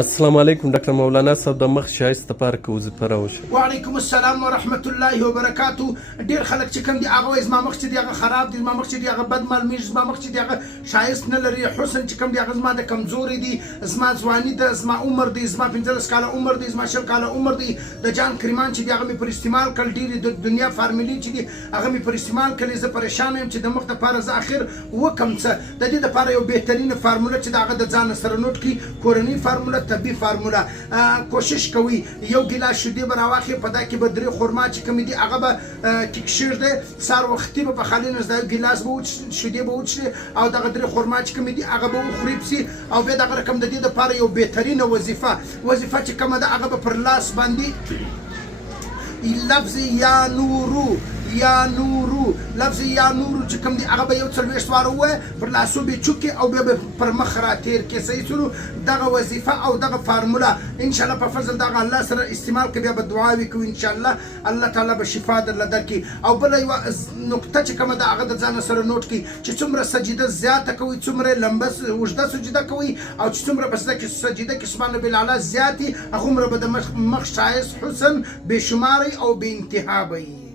السلام علیکم ډاکټر مولانا صاحب د مخ شایست لپاره که وظیفه راوښیه. وعلیکم السلام ورحمت الله وبرکاتو. ډېر خلک چې کوم دي هغه وایي زما مخ چې دی هغه خراب دی، زما مخ چې دی هغه بد معلومیږي، زما مخ چې دی هغه ښایست نه لري، حسن چې کوم دی هغه زما د کمزوري دی، زما ځواني ده، زما عمر دی، زما 15 کاله عمر دی، زما 20 کاله عمر دی. د جان کریمان چې دی هغه مې پر استعمال کړل، ډېرې د دنیا فارملې چې دي هغه مې پر استعمال کړلې. زه پریشانه یم چې د مخ دپاره زه اخر وکړم څه. د دې دپاره یو بهترینه فارموله چې د هغه د ځان سره نوټ کړي، کورنۍ فارموله، طبي فارموله. کوشش کوئ یو ګیلاس شیدې به راواخلئ، په دا کې به 3 خرما چې کومې دي هغه به کښېږدئ، سهار وختي به په خالي نس دا یو ګیلاس به شیدې به وڅښئ او دغه 3 خرما چې کومې دي هغه به وخورئ پسې. او بیا دغه رقم د دې دپاره یو بهترینه وظیفه چې کومه ده هغه به پر لاس باندې لفظ یا نورو لفظ یا نورو چې کوم دی هغه به یو 40 واره ووایه، پر لاسو به چوکې او بیا به پر مخ راتېر کړې. صحیح شولو؟ دغه وظیفه او دغه فارموله انشاءالله په فضل دغه الله سره استعمال کړئ، بیا به دعاوې کوو انشاءالله الله تعالی به شفا درله درکړي. او بله یوه نقطه چې کومه ده هغه د ځانه سره نوټ کړئ چې څومره سجده زیاته کوئ، څومره لمبه اوږده سجده کوئ، او چې څومره په سجده کې سبحان ربي الاعلی زیات وي، هغومره به د مخ ښایست حسن بې شماره او بې انتها به وي.